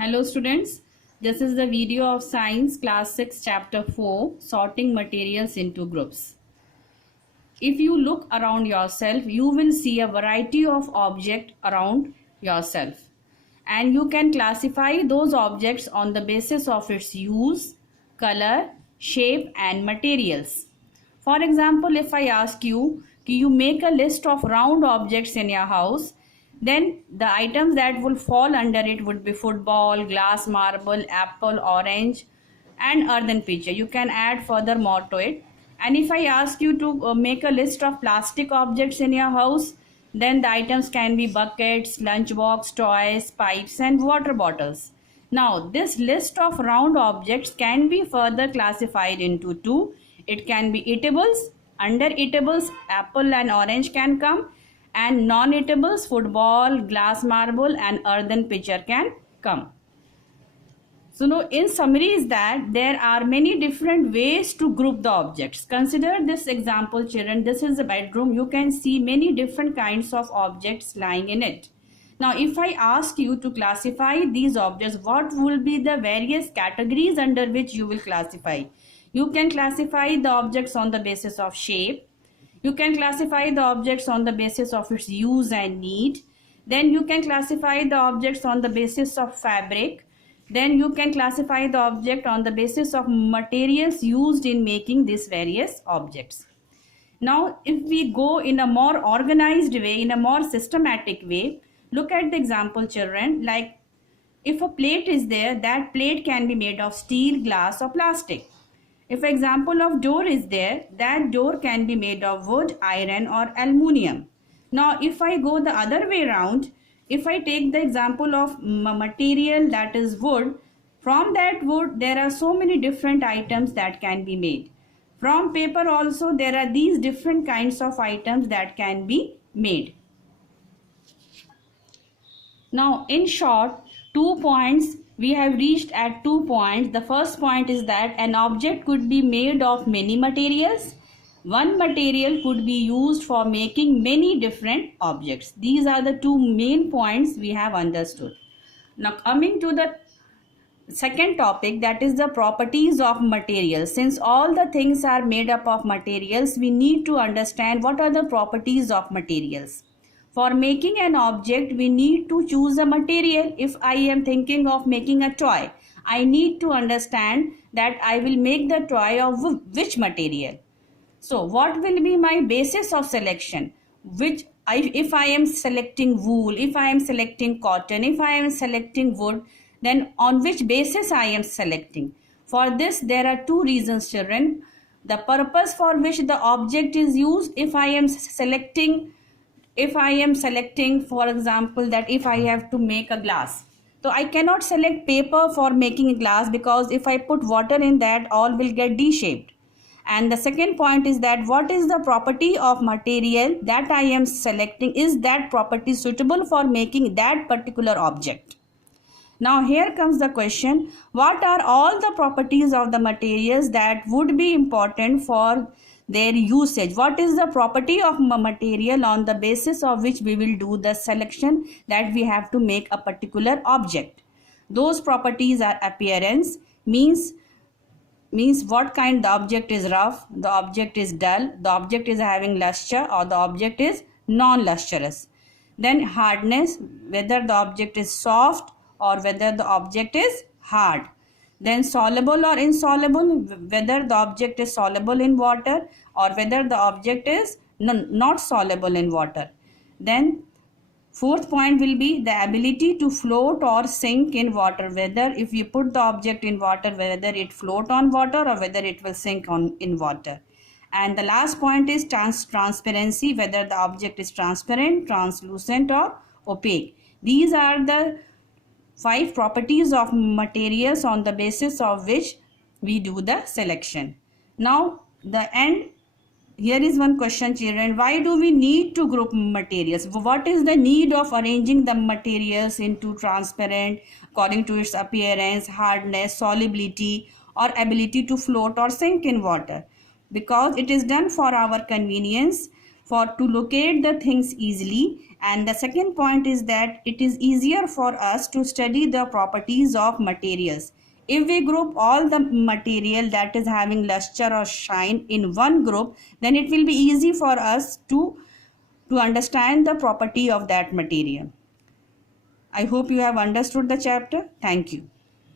Hello students, this is the video of Science Class 6 Chapter 4 Sorting Materials into Groups. If you look around yourself, you will see a variety of objects around yourself. And you can classify those objects on the basis of its use, color, shape and materials. For example, if I ask you, can you make a list of round objects in your house? Then the items that will fall under it would be football, glass, marble, apple, orange and earthen pitcher. You can add further more to it. And if I ask you to make a list of plastic objects in your house, then the items can be buckets, lunchbox, toys, pipes and water bottles. Now this list of round objects can be further classified into two. It can be eatables. Under eatables, apple and orange can come, and non-eatables, football, glass, marble and earthen pitcher can come. So now in summary is that there are many different ways to group the objects. Consider this example, children. This is a bedroom. You can see many different kinds of objects lying in it. Now if I ask you to classify these objects, what will be the various categories under which you will classify? You can classify the objects on the basis of shape. You can classify the objects on the basis of its use and need. Then you can classify the objects on the basis of fabric. Then you can classify the object on the basis of materials used in making these various objects. Now, if we go in a more organized way, in a more systematic way, look at the example, children. Like if a plate is there, that plate can be made of steel, glass or plastic. If example of door is there, that door can be made of wood, iron or aluminium. Now if I go the other way around, if I take the example of material, that is wood, from that wood there are so many different items that can be made. From paper also there are these different kinds of items that can be made. Now in short, 2 points. We have reached at 2 points. The first point is that an object could be made of many materials. One material could be used for making many different objects. These are the two main points we have understood. Now coming to the second topic, that is the properties of materials. Since all the things are made up of materials, we need to understand what are the properties of materials. For making an object, we need to choose a material. If I am thinking of making a toy, I need to understand that I will make the toy of which material. So what will be my basis of selection? If I am selecting wool, if I am selecting cotton, if I am selecting wood, then on which basis I am selecting? For this, there are two reasons, children. The purpose for which the object is used. If I am selecting, for example, that if I have to make a glass, so I cannot select paper for making a glass, because if I put water in that, all will get D-shaped. And the second point is that what is the property of material that I am selecting? Is that property suitable for making that particular object? Now here comes the question, what are all the properties of the materials that would be important for their usage? What is the property of a material on the basis of which we will do the selection that we have to make a particular object? Those properties are appearance, means what kind the object is rough, the object is dull, the object is having luster or the object is non-lustrous. Then hardness, whether the object is soft or whether the object is hard. Then soluble or insoluble, whether the object is soluble in water or whether the object is not soluble in water. Then fourth point will be the ability to float or sink in water, whether if you put the object in water, whether it float on water or whether it will sink in water. And the last point is transparency, whether the object is transparent, translucent or opaque. These are the 5 properties of materials on the basis of which we do the selection. Now here is one question, children. Why do we need to group materials? What is the need of arranging the materials into transparent according to its appearance, hardness, solubility or ability to float or sink in water? Because it is done for our convenience. for to locate the things easily, and the second point is that it is easier for us to study the properties of materials. If we group all the material that is having luster or shine in one group, then it will be easy for us to understand the property of that material. I hope you have understood the chapter. Thank you.